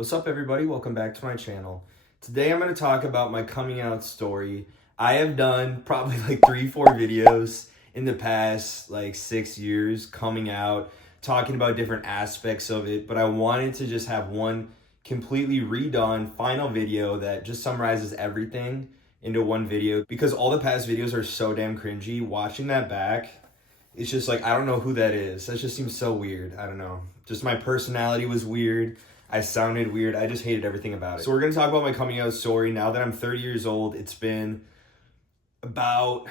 What's up, everybody? Welcome back to my channel. Today I'm going to talk about my coming out story. I have done probably like 3-4 videos in the past like 6 years coming out, talking about different aspects of it, but I wanted to just have one completely redone final video that just summarizes everything into one video, because all the past videos are so damn cringy. Watching that back, it's just like, I don't know who that is. That just seems so weird. I don't know. Just my personality was weird. I sounded weird. I just hated everything about it. So we're going to talk about my coming out story. Now that I'm 30 years old, it's been about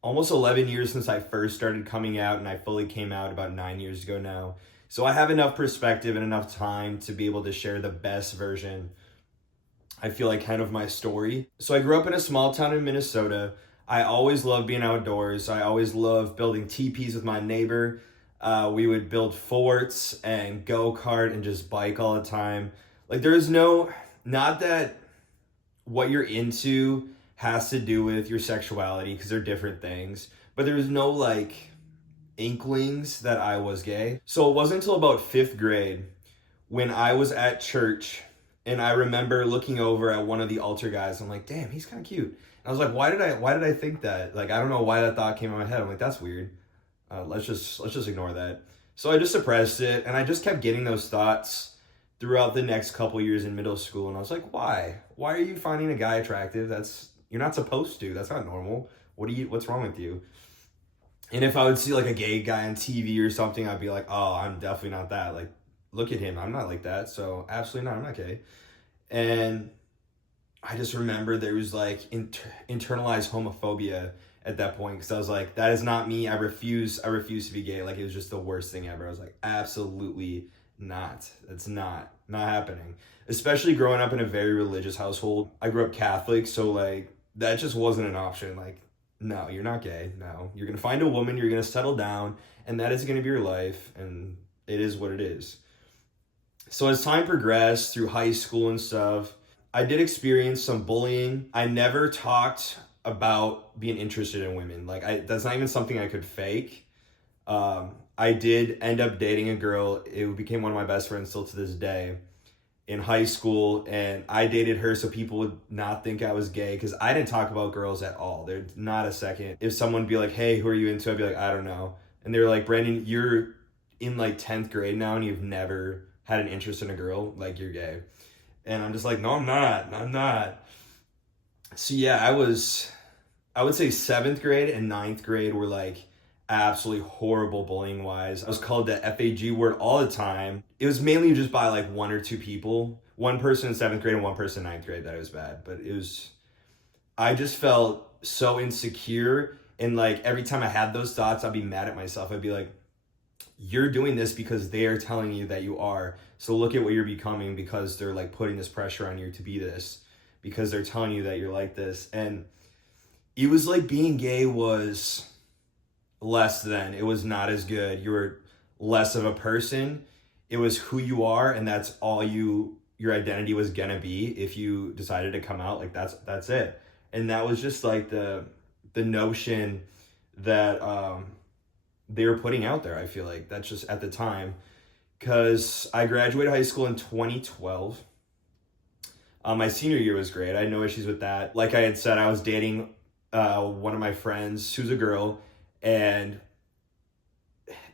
almost 11 years since I first started coming out, and I fully came out about 9 years ago now. So I have enough perspective and enough time to be able to share the best version, I feel like, kind of my story. So I grew up in a small town in Minnesota. I always loved being outdoors. I always loved building teepees with my neighbor. We would build forts and go-kart and just bike all the time. Like, there's not that what you're into has to do with your sexuality, because they're different things, but there's no like inklings that I was gay. So it wasn't until about 5th grade when I was at church, and I remember looking over at one of the altar guys. I'm like, damn, he's kind of cute. And I was like, why did I think that? Like, I don't know why that thought came in my head. I'm like, that's weird. Let's just ignore that. So I just suppressed it, and I just kept getting those thoughts throughout the next couple years in middle school. And I was like, why? Why are you finding a guy attractive? You're not supposed to. That's not normal. What's wrong with you? And if I would see like a gay guy on TV or something, I'd be like, oh, I'm definitely not that. Like, look at him. I'm not like that. So absolutely not. I'm not gay. And I just remember there was like internalized homophobia at that point, because I was like, that is not me. I refuse to be gay. Like, it was just the worst thing ever. I was like, absolutely not. That's not happening. Especially growing up in a very religious household. I grew up Catholic, so like that just wasn't an option. Like, no, you're not gay. No, you're gonna find a woman, you're gonna settle down, and that is gonna be your life, and it is what it is. So as time progressed through high school and stuff, I did experience some bullying. I never talked about being interested in women. Like, that's not even something I could fake. I did end up dating a girl. It became one of my best friends still to this day in high school, and I dated her so people would not think I was gay, because I didn't talk about girls at all. There's not a second. If someone would be like, hey, who are you into? I'd be like, I don't know. And they were like, Brandon, you're in like 10th grade now and you've never had an interest in a girl, like, you're gay. And I'm just like, no, I'm not. So yeah, I would say 7th grade and 9th grade were like absolutely horrible bullying wise. I was called the FAG word all the time. It was mainly just by like 1 or 2 people. One person in 7th grade and one person in 9th grade that it was bad. But I just felt so insecure. And like every time I had those thoughts, I'd be mad at myself. I'd be like, you're doing this because they are telling you that you are. So look at what you're becoming, because they're like putting this pressure on you to be this, because they're telling you that you're like this. And it was like being gay was less than. It was not as good. You were less of a person. It was who you are, and that's all your identity was gonna be if you decided to come out. Like, that's it. And that was just like the notion that they were putting out there. I feel like that's just at the time, because I graduated high school in 2012. My senior year was great. I had no issues with that. Like I had said, I was dating one of my friends who's a girl, and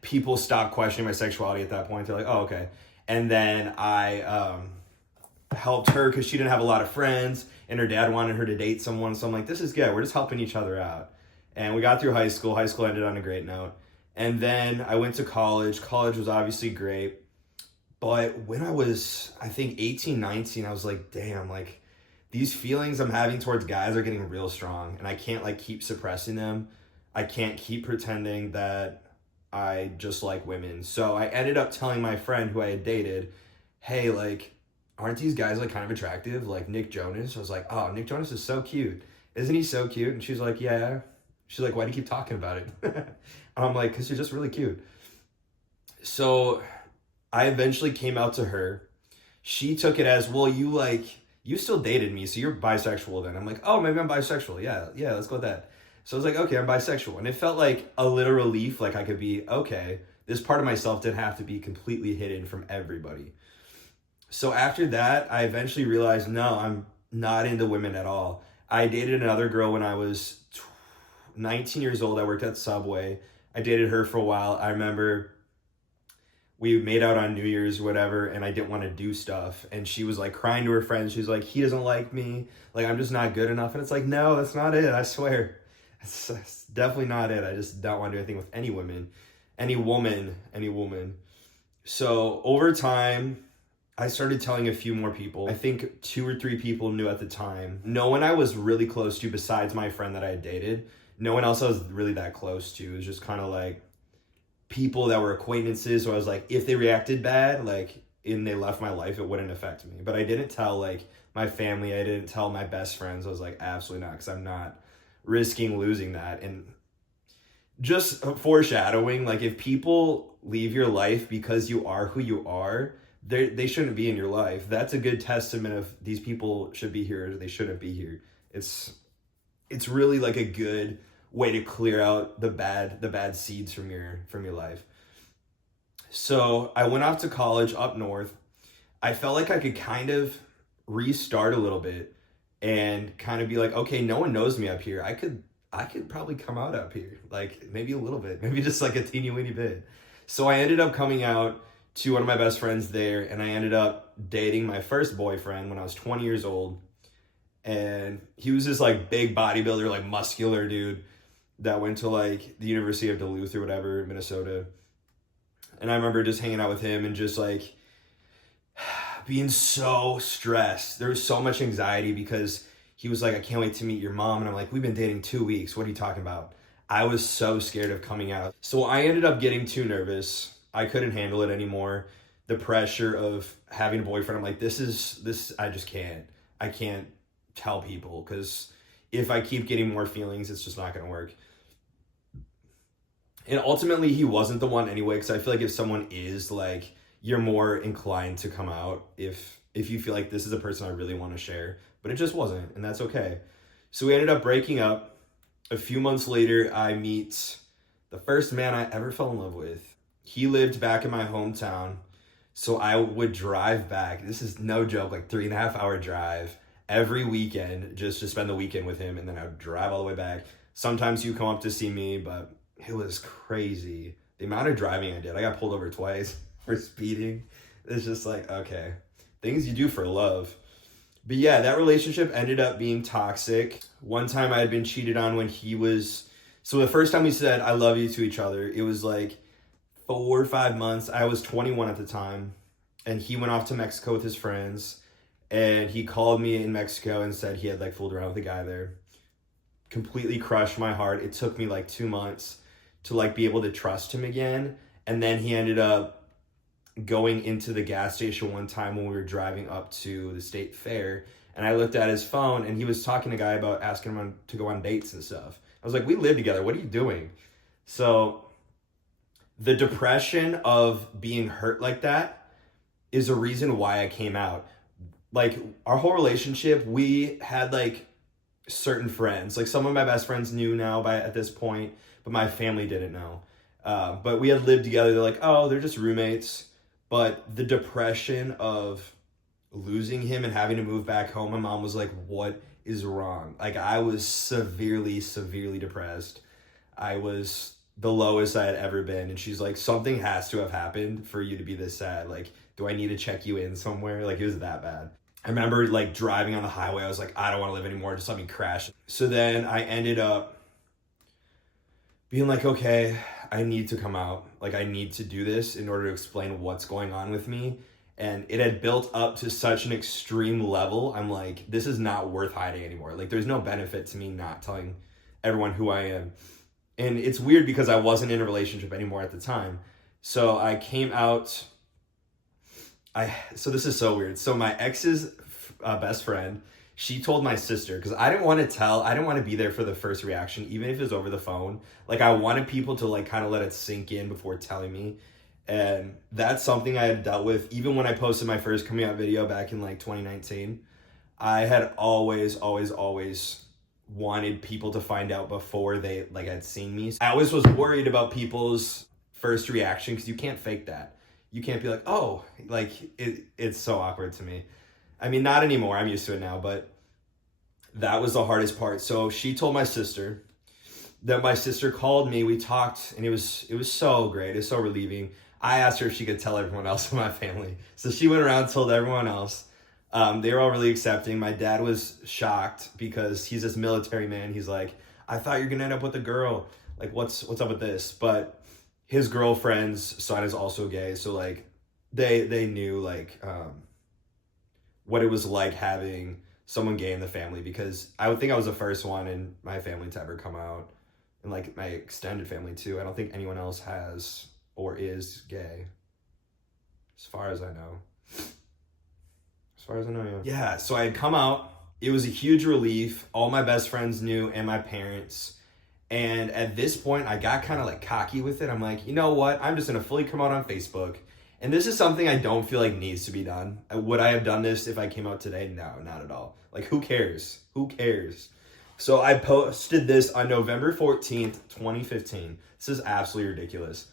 people stopped questioning my sexuality at that point. They're like, oh, okay. And then I helped her because she didn't have a lot of friends, and her dad wanted her to date someone. So I'm like, this is good. We're just helping each other out. And we got through high school. High school ended on a great note. And then I went to college. College was obviously great. But when I was, I think, 18, 19, I was like, damn, like, these feelings I'm having towards guys are getting real strong, and I can't like keep suppressing them. I can't keep pretending that I just like women. So I ended up telling my friend who I had dated, hey, like, aren't these guys like kind of attractive? Like Nick Jonas. I was like, oh, Nick Jonas is so cute. Isn't he so cute? And she's like, yeah. She's like, why do you keep talking about it? And I'm like, because you're just really cute. So I eventually came out to her. She took it as, well, you still dated me, so you're bisexual then. I'm like, oh, maybe I'm bisexual. Yeah, let's go with that. So I was like, okay, I'm bisexual. And it felt like a little relief, like I could be, okay, this part of myself didn't have to be completely hidden from everybody. So after that, I eventually realized, no, I'm not into women at all. I dated another girl when I was 19 years old. I worked at Subway. I dated her for a while. I remember we made out on New Year's, whatever, and I didn't want to do stuff. And she was like crying to her friends. She's like, he doesn't like me. Like, I'm just not good enough. And it's like, no, that's not it. I swear. It's definitely not it. I just don't want to do anything with any women, any woman, any woman. So over time, I started telling a few more people. I think 2 or 3 people knew at the time. No one I was really close to besides my friend that I had dated. No one else I was really that close to. It was just kind of like people that were acquaintances. So I was like, if they reacted bad, like, and they left my life, it wouldn't affect me. But I didn't tell like my family. I didn't tell my best friends. I was like, absolutely not, because I'm not risking losing that. And just foreshadowing, like, if people leave your life because you are who you are, they shouldn't be in your life. That's a good testament of these people should be here or they shouldn't be here. It's really like a good way to clear out the bad seeds from your life. So I went off to college up north. I felt like I could kind of restart a little bit and kind of be like, okay, no one knows me up here. I could probably come out up here, like maybe a little bit, maybe just like a teeny weeny bit. So I ended up coming out to one of my best friends there, and I ended up dating my first boyfriend when I was 20 years old. And he was this like big bodybuilder, like muscular dude that went to like the University of Duluth or whatever, Minnesota. And I remember just hanging out with him and just like being so stressed. There was so much anxiety because he was like, I can't wait to meet your mom. And I'm like, we've been dating 2 weeks. What are you talking about? I was so scared of coming out. So I ended up getting too nervous. I couldn't handle it anymore. The pressure of having a boyfriend. I'm like, this, I just can't. I can't tell people, because if I keep getting more feelings, it's just not going to work. And ultimately, he wasn't the one anyway, because I feel like if someone is, like, you're more inclined to come out if you feel like this is a person I really want to share. But it just wasn't, and that's okay. So we ended up breaking up. A few months later, I meet the first man I ever fell in love with. He lived back in my hometown, so I would drive back. This is no joke, like 3.5 hour drive every weekend just to spend the weekend with him, and then I would drive all the way back. Sometimes you come up to see me, but it was crazy. The amount of driving I did. I got pulled over twice for speeding. It's just like, okay, things you do for love. But yeah, that relationship ended up being toxic. One time I had been cheated on when he was... So the first time we said I love you to each other, it was like 4 or 5 months. I was 21 at the time, and he went off to Mexico with his friends, and he called me in Mexico and said he had like fooled around with a guy there. Completely crushed my heart. It took me like 2 months to like be able to trust him again. And then he ended up going into the gas station one time when we were driving up to the state fair, and I looked at his phone, and he was talking to a guy about asking him to go on dates and stuff. I was like, we live together. What are you doing? So the depression of being hurt like that is a reason why I came out. Like, our whole relationship, we had like certain friends. Like, some of my best friends knew now at this point, but my family didn't know. But we had lived together. They're like, oh, they're just roommates. But the depression of losing him and having to move back home, my mom was like, what is wrong? Like, I was severely, severely depressed. I was the lowest I had ever been. And she's like, something has to have happened for you to be this sad. Like, do I need to check you in somewhere? Like, it was that bad. I remember like driving on the highway. I was like, I don't want to live anymore. Just let me crash. So then I ended up being like, okay, I need to come out. Like, I need to do this in order to explain what's going on with me. And it had built up to such an extreme level. I'm like, this is not worth hiding anymore. Like, there's no benefit to me not telling everyone who I am. And it's weird because I wasn't in a relationship anymore at the time. So I came out. So this is so weird. So my ex's best friend, she told my sister, because I didn't want to be there for the first reaction, even if it was over the phone. Like, I wanted people to like kind of let it sink in before telling me. And that's something I had dealt with even when I posted my first coming out video back in like 2019. I had always wanted people to find out before they like had seen me. I always was worried about people's first reaction, because you can't fake that. you can't be like, oh, like it's so awkward to me. I mean, not anymore. I'm used to it now, but that was the hardest part. So she told my sister. Then my sister called me. We talked, and it was so great. It was so relieving. I asked her if she could tell everyone else in my family. So she went around and told everyone else. They were all really accepting. My dad was shocked because he's this military man. He's like, I thought you're gonna end up with a girl. Like, what's up with this? But his girlfriend's son is also gay, so like they knew like what it was like having someone gay in the family, because I would think I was the first one in my family to ever come out, and like my extended family too. I don't think anyone else has or is gay, as far as I know. As far as I know, yeah. Yeah, so I had come out. It was a huge relief. All my best friends knew, and my parents. And at this point, I got kind of like cocky with it. I'm like, you know what? I'm just gonna fully come out on Facebook. And this is something I don't feel like needs to be done. Would I have done this if I came out today? No, not at all. Like, who cares? Who cares? So I posted this on November 14th, 2015. This is absolutely ridiculous.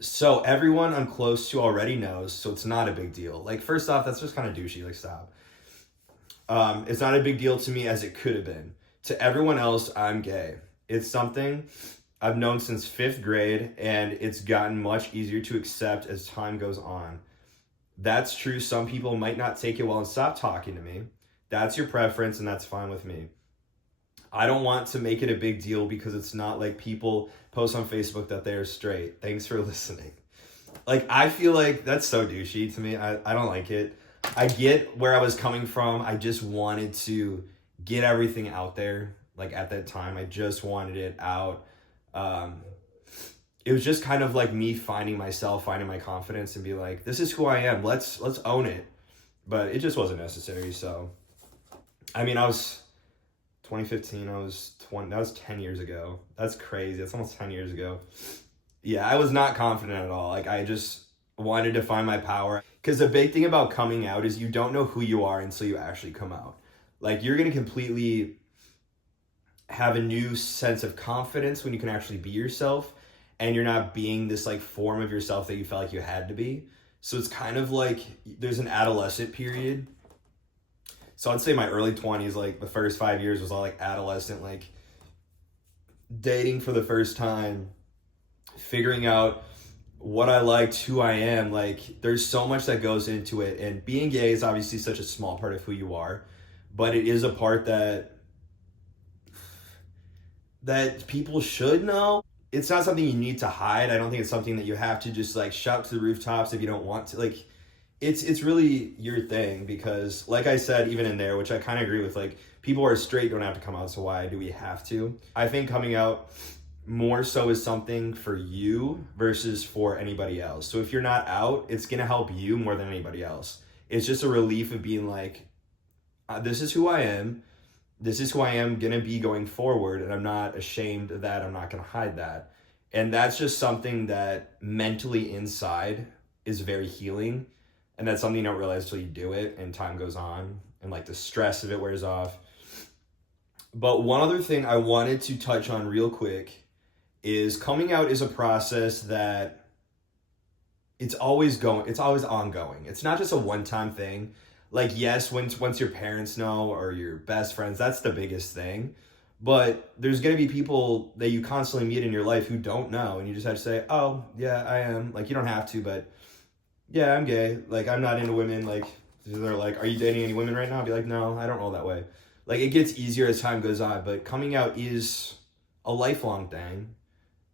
So everyone I'm close to already knows, so it's not a big deal. Like, first off, that's just kind of douchey. Like, stop. It's not a big deal to me as it could have been. To everyone else, I'm gay. It's something I've known since 5th grade, and it's gotten much easier to accept as time goes on. That's true. Some people might not take it well and stop talking to me. That's your preference, and that's fine with me. I don't want to make it a big deal because it's not like people post on Facebook that they're straight. Thanks for listening. Like, I feel like that's so douchey to me. I don't like it. I get where I was coming from. I just wanted to get everything out there. Like, at that time, I just wanted it out. It was just kind of like me finding myself, finding my confidence, and be like, this is who I am. Let's own it. But it just wasn't necessary. So, I mean, 2015, I was 20, that was 10 years ago. That's crazy. That's almost 10 years ago. Yeah, I was not confident at all. Like, I just wanted to find my power. Because the big thing about coming out is you don't know who you are until you actually come out. Like, you're going to completely have a new sense of confidence when you can actually be yourself, and you're not being this like form of yourself that you felt like you had to be. So it's kind of like there's an adolescent period. So I'd say my early 20s, like the first 5 years was all like adolescent, like dating for the first time, figuring out what I liked, who I am. Like, there's so much that goes into it, and being gay is obviously such a small part of who you are, but it is a part that people should know. It's not something you need to hide. I don't think it's something that you have to just like shout to the rooftops if you don't want to. Like, it's really your thing, because like I said, even in there, which I kind of agree with, like, people who are straight don't have to come out, so why do we have to? I think coming out more so is something for you versus for anybody else. So if you're not out, it's going to help you more than anybody else. It's just a relief of being like, this is who I am. This is who I am going to be going forward, and I'm not ashamed of that. I'm not going to hide that. And that's just something that mentally inside is very healing. And that's something you don't realize till you do it and time goes on and like the stress of it wears off. But one other thing I wanted to touch on real quick is coming out is a process that it's always ongoing. It's not just a one-time thing. Like, yes, once your parents know or your best friends, that's the biggest thing. But there's going to be people that you constantly meet in your life who don't know, and you just have to say, oh, yeah, I am. Like, you don't have to, but yeah, I'm gay. Like, I'm not into women. Like, they're like, are you dating any women right now? I'll be like, no, I don't roll that way. Like, it gets easier as time goes on, but coming out is a lifelong thing,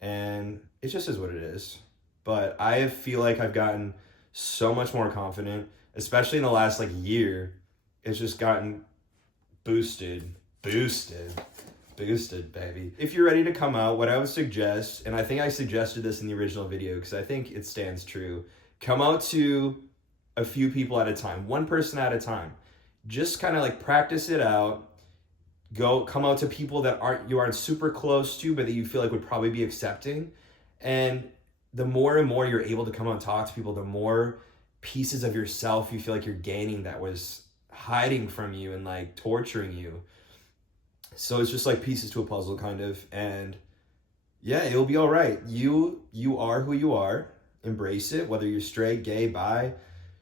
and it just is what it is. But I feel like I've gotten so much more confident, especially in the last like year. It's just gotten boosted, baby. If you're ready to come out, what I would suggest, and I think I suggested this in the original video because I think it stands true, come out to a few people at a time, one person at a time. Just kind of like practice it out. Come out to people that you aren't super close to, but that you feel like would probably be accepting. And the more and more you're able to come out and talk to people, the more pieces of yourself you feel like you're gaining that was hiding from you and like torturing you. So it's just like pieces to a puzzle kind of. And yeah, it'll be all right. You are who you are. embrace it, whether you're straight, gay, bi,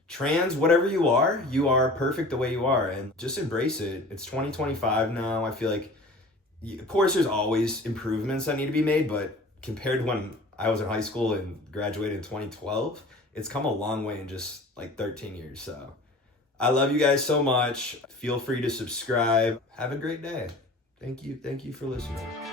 trans, whatever you are perfect the way you are, and just embrace it. It's 2025 now. I feel like, of course, there's always improvements that need to be made, but compared to when I was in high school and graduated in 2012, it's come a long way in just like 13 years. So I love you guys so much. Feel free to subscribe. Have a great day. Thank you for listening.